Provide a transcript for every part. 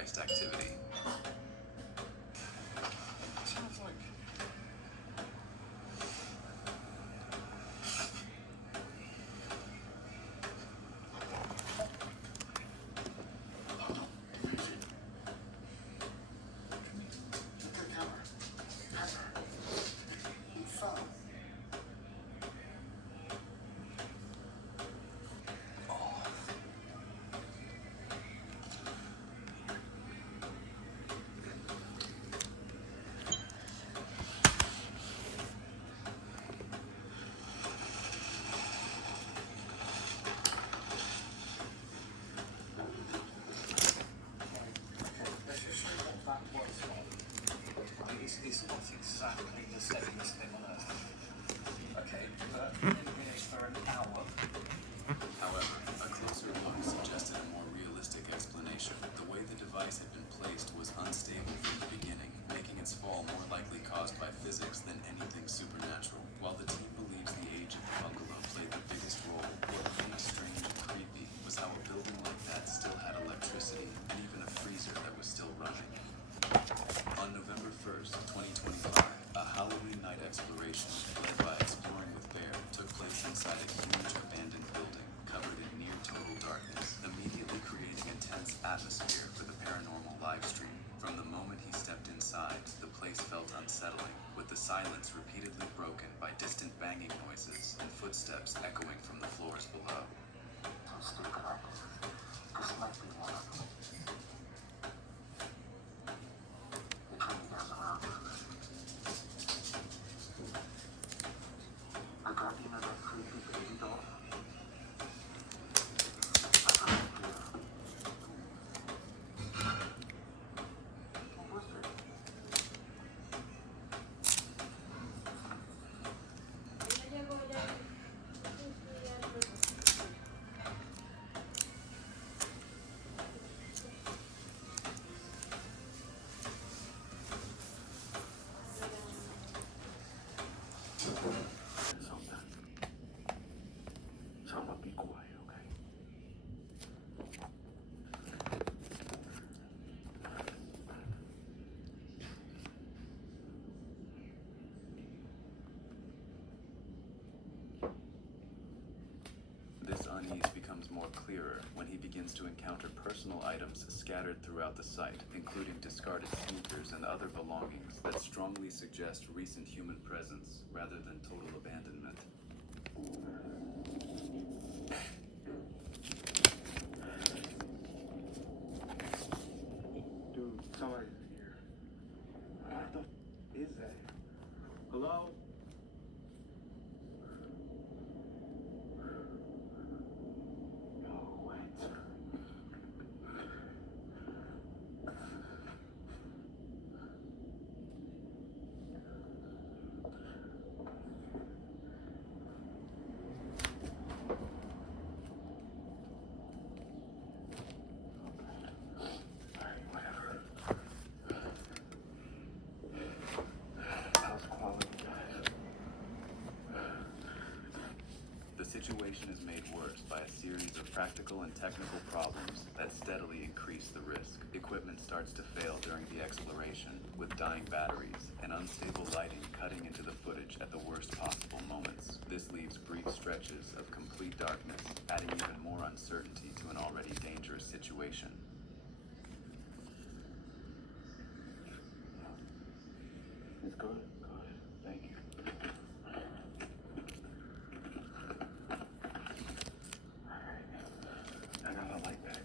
poltergeist activity. Sounds like... It's not exactly the steadiest thing on earth. Okay, but in minutes for an hour. However, a closer look suggested a more realistic explanation. The way the device had been placed was unstable from the beginning, making its fall more likely caused by physics than anything supernatural. While the team believes the age of the bungalow played the biggest role, what became strange and creepy was how a building like that still had electricity and even a freezer that was still running. On November 1st, 2025, a Halloween night exploration led by Exploring with Bear took place inside a huge abandoned building covered in near total darkness, immediately creating a tense atmosphere for the paranormal live stream. From the moment he stepped inside, the place felt unsettling, with the silence repeatedly broken by distant banging noises and footsteps echoing from the floors below. Stay connected. This might be one of them. The guardian of that creepy baby doll. What was it? Someone be quiet, okay? This unease becomes more clearer when he begins to encounter personal items scattered throughout the site, including discarded sneakers and other belongings that strongly suggest recent human presence rather than total abandonment. Dude, somebody's here. What the f is that? Hello? No, what? Alright, whatever. How's quality, guys? The situation is made worse by a series of practical and technical problems that steadily increase the risk. Equipment starts to fail during the exploration, with dying batteries and unstable lighting cutting into the footage at the worst possible moments. This leaves brief stretches of complete darkness, adding even more uncertainty to an already dangerous situation. It's good. Good. Thank you. Alright. I got a light back.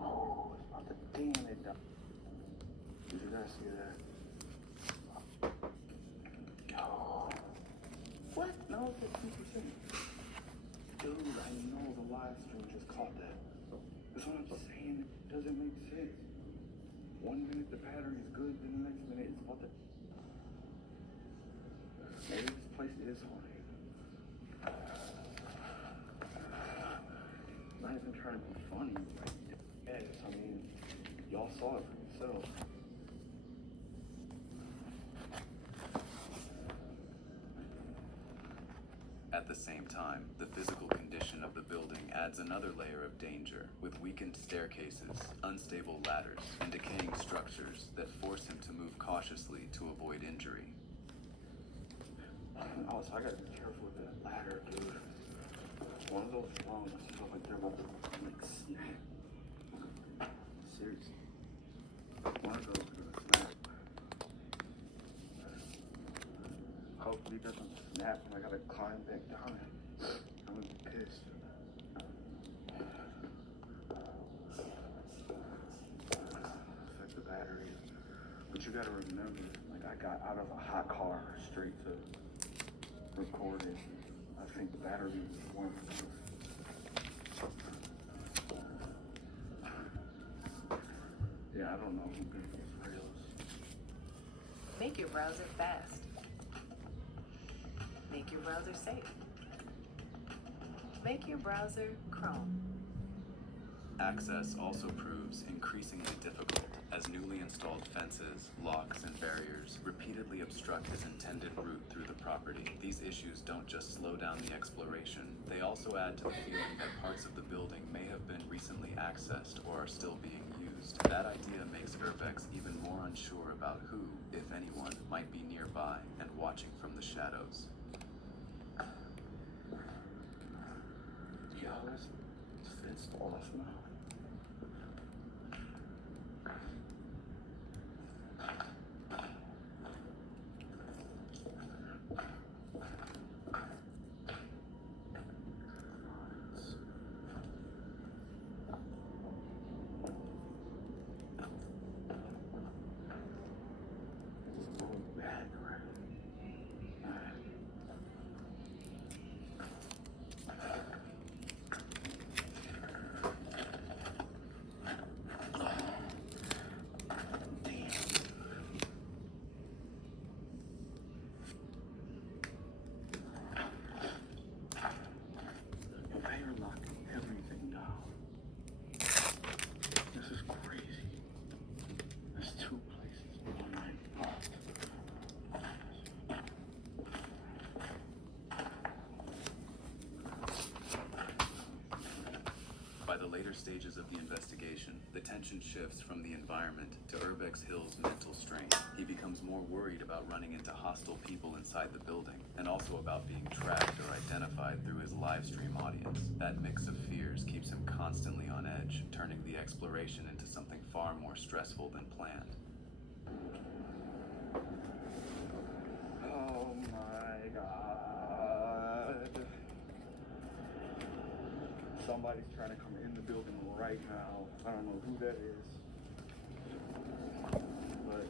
Oh, it's about to damn it down. Did you guys see that? Oh. What? No, it's at 2%. Dude, I know the live stream just caught that. That's what I'm saying. It doesn't make sense. 1 minute the battery is good, then the next minute it's about to... Maybe this place is haunted. I'm not even trying to be funny. Like, yes, I mean, y'all saw it for yourself. At the same time, the physical condition of the building adds another layer of danger, with weakened staircases, unstable ladders, and decaying structures that force him to move cautiously to avoid injury. Oh, so I gotta be careful with that ladder, dude. One of those lungs feel like they're about to like snap. Seriously. One of those is gonna snap. Hopefully it doesn't snap and I gotta climb back down it. I'm gonna be pissed. Affect the battery. But you gotta remember, like I got out of a hot car straight to record it. I think the battery was warm. Yeah, I don't know who gave these rails. Make your browser fast. Make your browser safe. Make your browser Chrome. Access also proves increasingly difficult as newly installed fences, locks, and barriers repeatedly obstruct his intended route through the property. These issues don't just slow down the exploration, they also add to the feeling that parts of the building may have been recently accessed or are still being used. That idea makes Urbex even more unsure about who, if anyone, might be nearby and watching from the shadows. Yeah, it's fenced off now. By the later stages of the investigation, the tension shifts from the environment to Urbex Hill's mental strain. He becomes more worried about running into hostile people inside the building, and also about being tracked or identified through his live stream audience. That mix of fears keeps him constantly on edge, turning the exploration into something far more stressful than planned. Oh my god. Somebody's trying to come in the building right now. I don't know who that is. But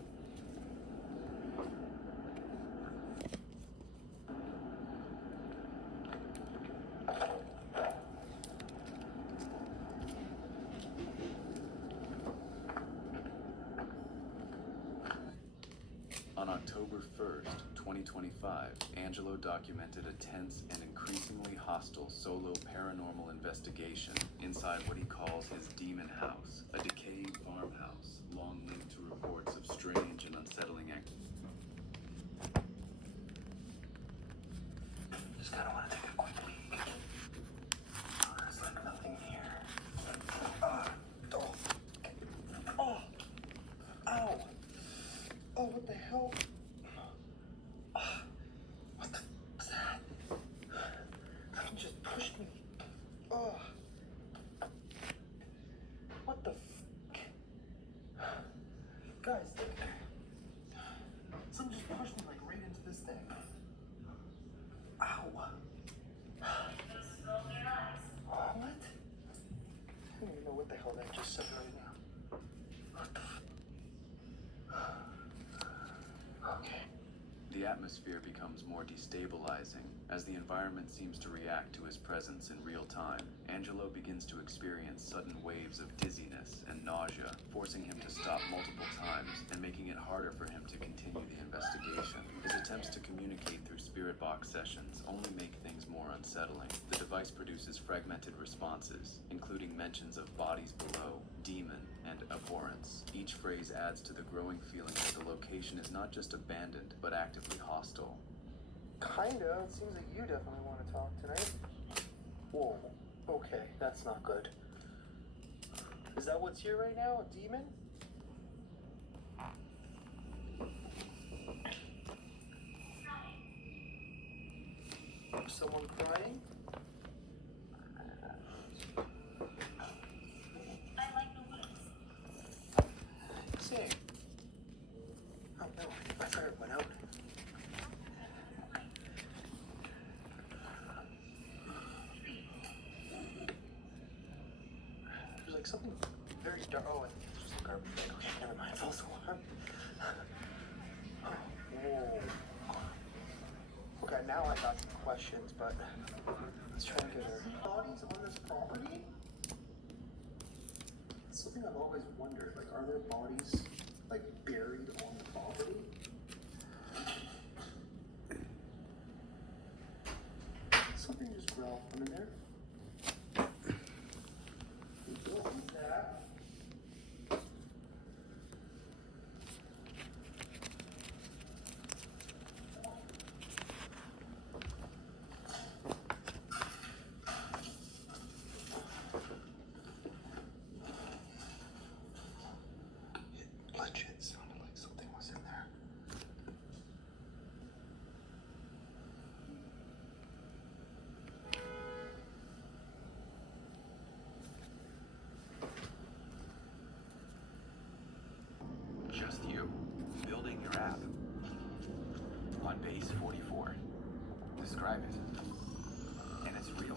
on October 1st, 2025, Angelo documented a tense and increasingly hostile solo paranormal investigation inside what he calls his demon house, a decaying farmhouse long linked to reports of strange and unsettling activity. just kinda wanna take a quick peek. There's like nothing here. Oh, ow. Oh, what the hell? What the was that? Something just pushed me. Oh. What the guys, something just pushed me like right into this thing. Ow. What? I don't even know what the hell that just said right now. What the Okay. The atmosphere becomes more destabilizing as the environment seems to react to his presence in real time. Angelo begins to experience sudden waves of dizziness and nausea, forcing him to stop multiple times and making it harder for him to continue the investigation. His attempts to communicate through spirit box sessions only make things more unsettling. The device produces fragmented responses, including mentions of bodies below, demon, and abhorrence. Each phrase adds to the growing feeling that the location is not just abandoned, but actively hostile. Kinda. It seems like you definitely want to talk tonight. Whoa. Okay, that's not good. Is that what's here right now? A demon? Someone crying? Sing. Oh no, my fire went out. There's like something very dark. Oh, I think it's just a garbage bag. Okay, never mind. False alarm. Whoa. Okay, now I got some questions, but let's try and get her. Bodies on this property? It's something I've always wondered. Like, are there bodies like buried on the property? Something just growled from in there. What was that? It legit sounded like something was in there. Just you, building your app. On base 44. Describe it. And it's real.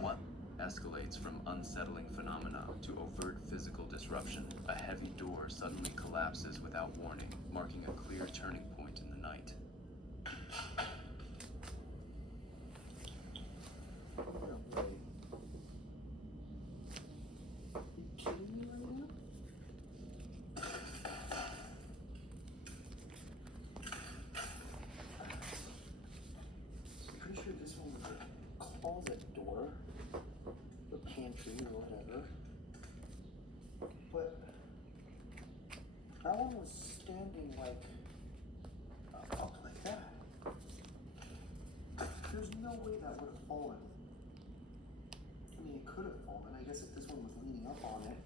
One escalates from unsettling phenomena to overt physical disruption. A heavy door suddenly collapses without warning, marking a clear turning point in the night. Pretty sure this one was a closet door, or pantry, or whatever. But that one was standing like up like that. There's no way that would have fallen. I mean, it could have fallen. I guess if this one was leaning up on it.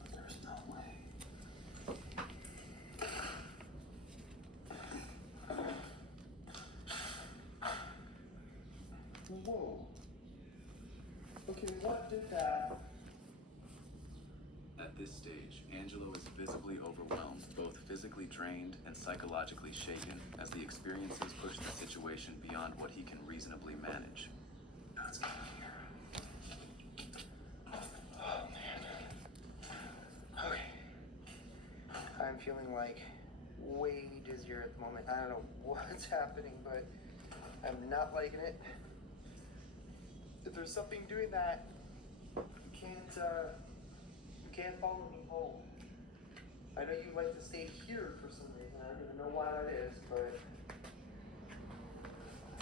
But there's no way. Whoa. Okay, what did that? At this stage, Angelo is visibly overwhelmed, both physically drained and psychologically shaken, as the experiences push the situation beyond what he can reasonably manage. Let's get out of here. Oh man. Okay. I'm feeling like way dizzier at the moment. I don't know what's happening, but I'm not liking it. If there's something doing that, you can't follow me home. I know you like to stay here for some reason. I don't even know why that is, but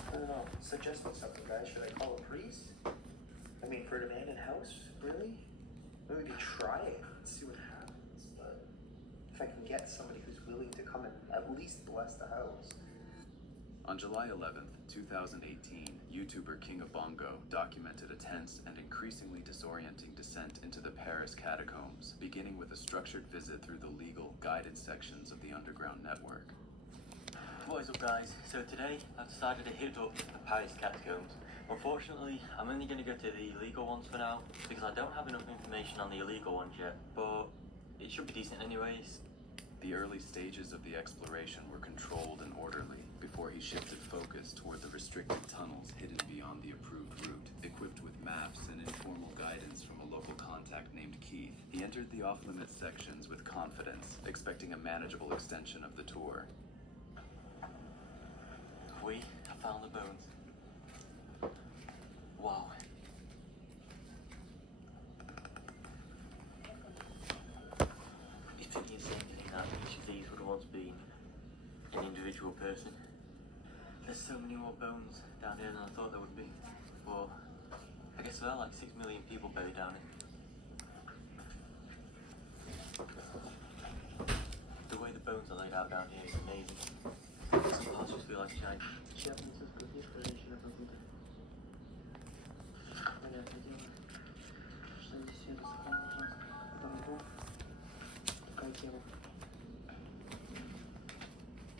I don't know. Suggest me something, guys. Should I call a priest? I mean, for an abandoned house, really? Maybe we could try it and see what happens. But if I can get somebody who's willing to come and at least bless the house. On July 11th, 2018, YouTuber King of Bongo documented a tense and increasingly disorienting descent into the Paris catacombs, beginning with a structured visit through the legal, guided sections of the underground network. What is up, guys? So today I've decided to hit up the Paris catacombs. Unfortunately, I'm only going to go to the illegal ones for now, because I don't have enough information on the illegal ones yet, but it should be decent anyways. The early stages of the exploration were controlled and orderly, before he shifted focus toward the restricted tunnels hidden beyond the approved route. Equipped with maps and informal guidance from a local contact named Keith, he entered the off-limits sections with confidence, expecting a manageable extension of the tour. We have found the bones. Wow. It's pretty insane to think that each of these would have once been an individual person. There's so many more bones down here than I thought there would be. Well, I guess there are like 6 million people buried down here. The way the bones are laid out down here is amazing. I'll just feel like change. Французская книжка «Женщина позыта». Понятное дело, что здесь все это сохранено ужасно. Там такая тема.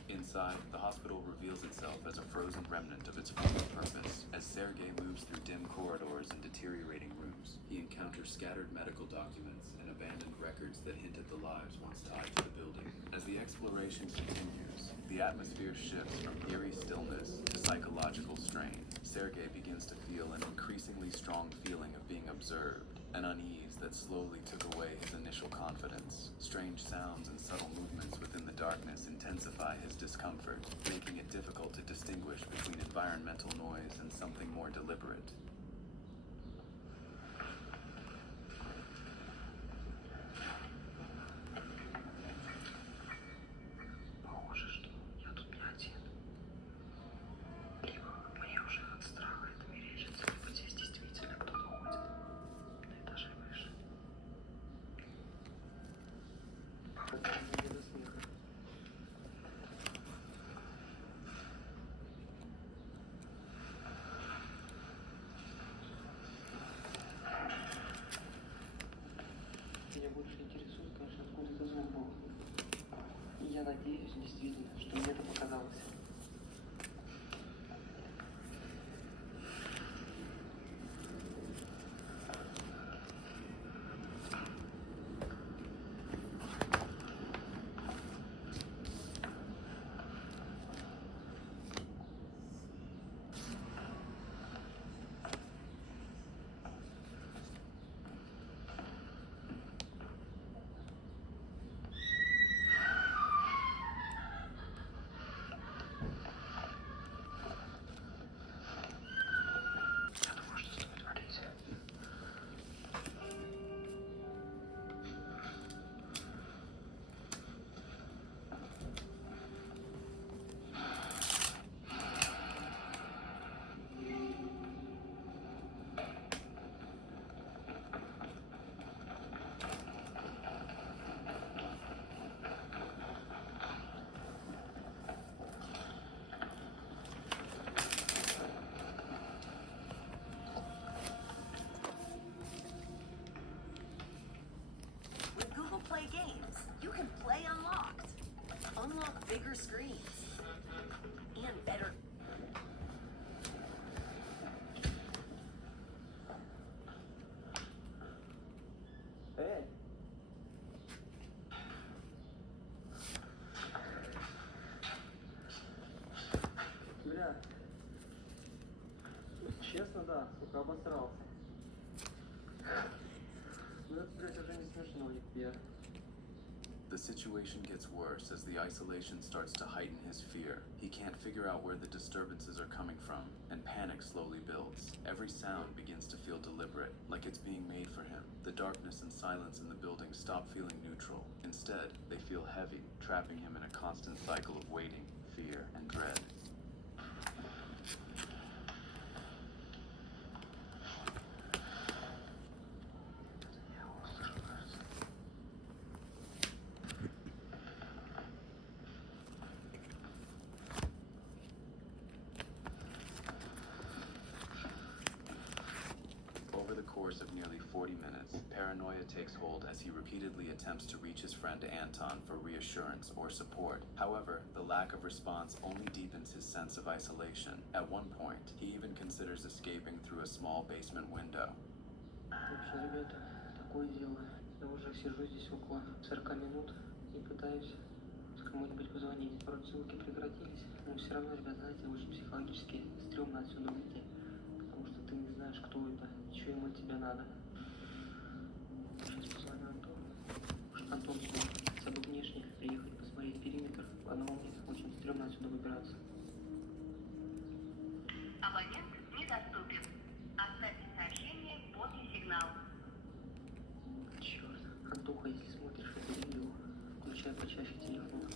Inside, the hospital reveals itself as a frozen remnant of its former purpose. As Sergei moves through dim corridors and deteriorating rooms, he encounters scattered medical documents and abandoned records that hint at the lives once tied to the building. As the exploration continues, the atmosphere shifts from eerie stillness to psychological strain. Sergei begins to feel an increasingly strong feeling of being observed, an unease that slowly took away his initial confidence. Strange sounds and subtle movements within the darkness intensify his discomfort, making it difficult to distinguish between environmental noise and something more deliberate. Похоже, что я тут не один. Либо мне уже от страха это мерещится, либо здесь действительно кто-то ходит на этаже выше. Походу, не до смеха. Меня больше интересует, конечно, откуда этот звук был. И я надеюсь, действительно, что мне это показалось. Я думаю, что стоит валить. With Google Play Games, you can play unlocked. Unlock bigger screens. And better. Эй! Бля. Честно, да, сука, обосрался. Ну это, блядь, уже не смешно, нихуя. The situation gets worse as the isolation starts to heighten his fear. He can't figure out where the disturbances are coming from, and panic slowly builds. Every sound begins to feel deliberate, like it's being made for him. The darkness and silence in the building stop feeling neutral. Instead, they feel heavy, trapping him in a constant cycle of waiting, fear, and dread. Over the course of nearly 40 minutes, paranoia takes hold as he repeatedly attempts to reach his friend Anton for reassurance or support. However, the lack of response only deepens his sense of isolation. At one point, he even considers escaping through a small basement window. Вообще, ребята, такое дело. Я уже сижу здесь около 40 минут и пытаюсь кому-нибудь позвонить. Вроде звуки прекратились, но все равно, ребята, знаете, очень психологически стрёмно отсюда выйти, потому что ты не знаешь, кто это, что ему от тебя надо. Сейчас позвоню Антону. Может, Антон сможет хотя бы внешне приехать посмотреть периметр. Одному мне очень стрёмно отсюда выбираться. Абонент недоступен. Оставьте сообщение после сигнала. Черт, Антоха, если смотришь это видео, включай почаще телефон.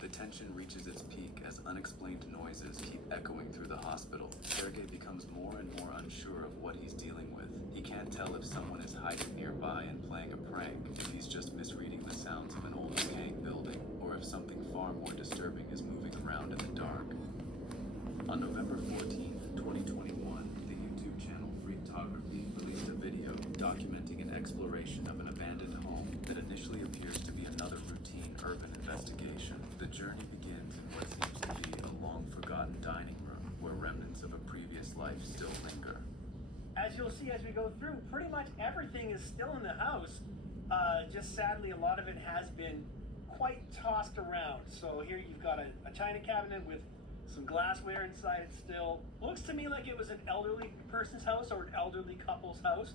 The tension reaches its peak as unexplained noises keep echoing through the hospital. Sergei becomes more and more unsure of what he's dealing with. He can't tell if someone is hiding nearby and playing a prank, if he's just misreading the sounds of an old decaying building, or if something far more disturbing is moving around in the dark. On November 14th, 2021, the YouTube channel Freaktography released a video documenting an exploration of an abandoned home that initially appears to be another routine urban investigation. The journey begins in what seems to be a long-forgotten dining room where remnants of a previous life still linger. As you'll see as we go through, pretty much everything is still in the house. Just sadly, a lot of it has been quite tossed around. So here you've got a china cabinet with some glassware inside it still. Looks to me like it was an elderly person's house or an elderly couple's house.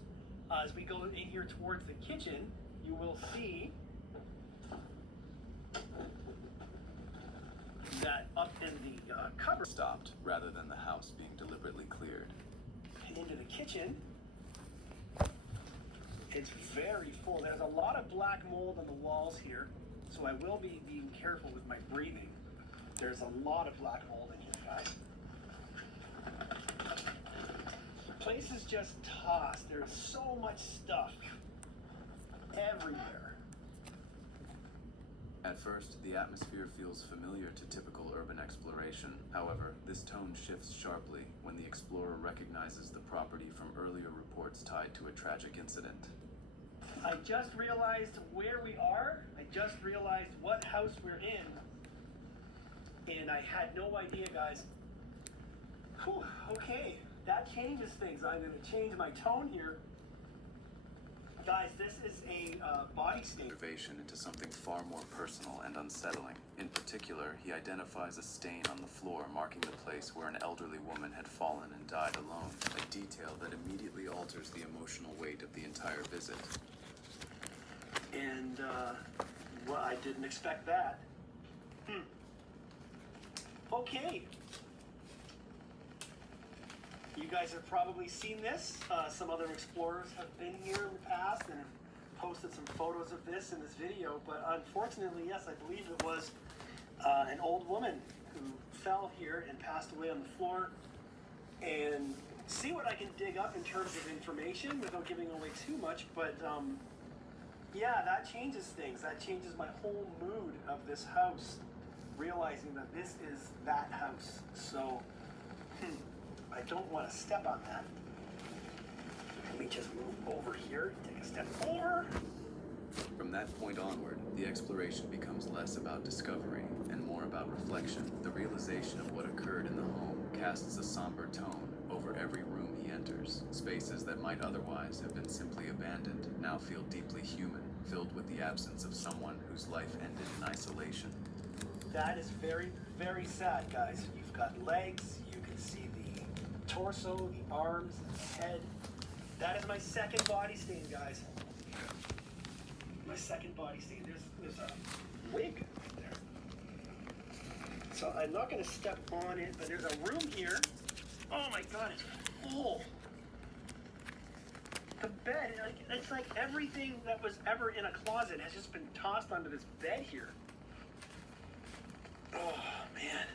As we go in here towards the kitchen, you will see that up in the cupboard. Stopped rather than the house being deliberately cleared. Into the kitchen. It's very full. There's a lot of black mold on the walls here, so I will be being careful with my breathing. There's a lot of black mold in here, guys. The place is just tossed. There's so much stuff everywhere. At first, the atmosphere feels familiar to typical urban exploration. However, this tone shifts sharply when the explorer recognizes the property from earlier reports tied to a tragic incident. I just realized where we are. I just realized what house we're in. And I had no idea, guys. Whew, okay, that changes things. I'm going to change my tone here. Guys, this is a body stain. Observation into something far more personal and unsettling. In particular, he identifies a stain on the floor marking the place where an elderly woman had fallen and died alone, a detail that immediately alters the emotional weight of the entire visit. And, well, I didn't expect that. Okay. You guys have probably seen this. Some other explorers have been here in the past and have posted some photos of this in this video, but unfortunately, yes, I believe it was an old woman who fell here and passed away on the floor. And see what I can dig up in terms of information without giving away too much, but yeah, that changes things. That changes my whole mood of this house, realizing that this is that house. So, I don't want to step on that. Let me just move over here, take a step over. From that point onward, the exploration becomes less about discovery and more about reflection. The realization of what occurred in the home casts a somber tone over every room he enters. Spaces that might otherwise have been simply abandoned now feel deeply human, filled with the absence of someone whose life ended in isolation. That is very, very sad, guys. You've got legs, you can see the torso, the arms, the head. That is my second body stain, guys. My second body stain. There's a wig right there. So I'm not going to step on it, but there's a room here. Oh my God, it's full. The bed, it's like everything that was ever in a closet has just been tossed onto this bed here. Oh, man.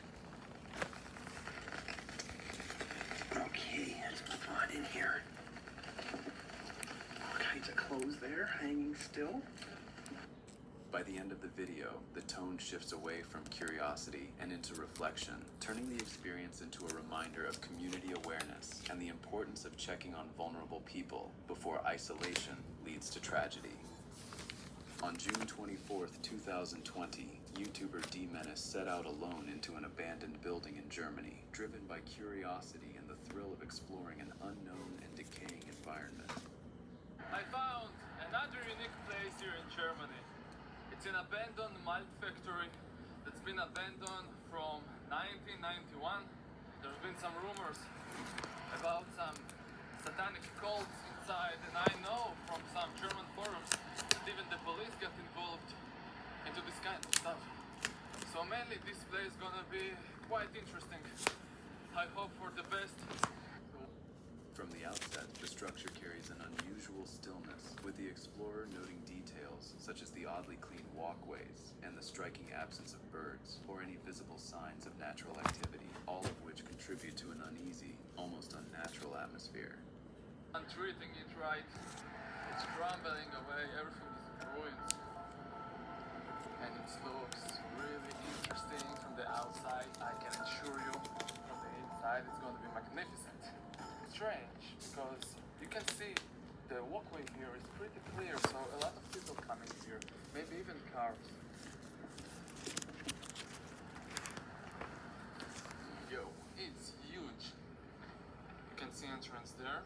Okay, let's move on in here. All kinds of clothes there, hanging still. By the end of the video, the tone shifts away from curiosity and into reflection, turning the experience into a reminder of community awareness and the importance of checking on vulnerable people before isolation leads to tragedy. On June 24th, 2020, YouTuber D-Menace set out alone into an abandoned building in Germany, driven by curiosity and the thrill of exploring an unknown and decaying environment. I found another unique place here in Germany. It's an abandoned malt factory that's been abandoned from 1991. There's been some rumors about some satanic cults inside, and I know from some German forums that even the police get involved into this kind of stuff. So mainly this place is gonna be quite interesting. I hope for the best. From the outset, the structure carries an unusual stillness, with the explorer noting details such as the oddly clean walkways and the striking absence of birds or any visible signs of natural activity, all of which contribute to an uneasy, almost unnatural atmosphere. I'm treating it right. It's crumbling away, everything is in ruins. and it looks really interesting from the outside. I can assure you, from the inside, it's going to be magnificent. Strange, because you can see the walkway here is pretty clear, so a lot of people come in here, maybe even cars. Yo, it's huge. You can see entrance there.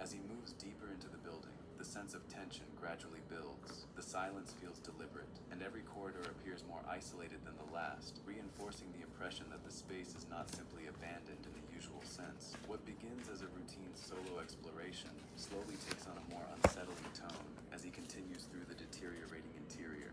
As he moves deeper into the building, the sense of tension gradually builds. The silence feels deliberate, and every corridor appears more isolated than the last, reinforcing the impression that the space is not simply abandoned in the usual sense. What begins as a routine solo exploration slowly takes on a more unsettling tone as he continues through the deteriorating interior.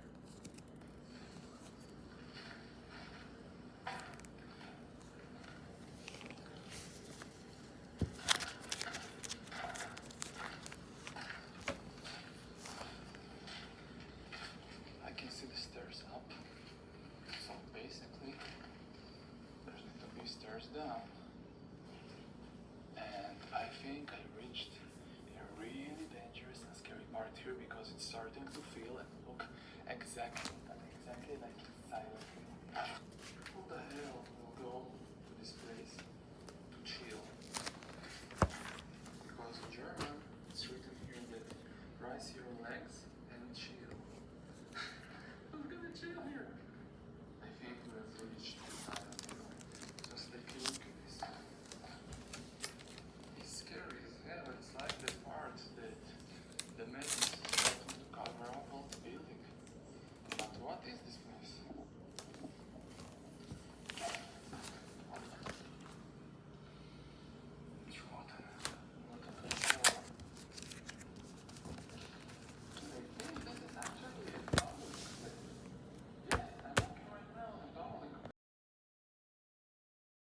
I can see the stairs up. So basically, there's need to be stairs down. And I think I reached a really dangerous and scary part here because it's starting to feel and look exactly like Silent Hill.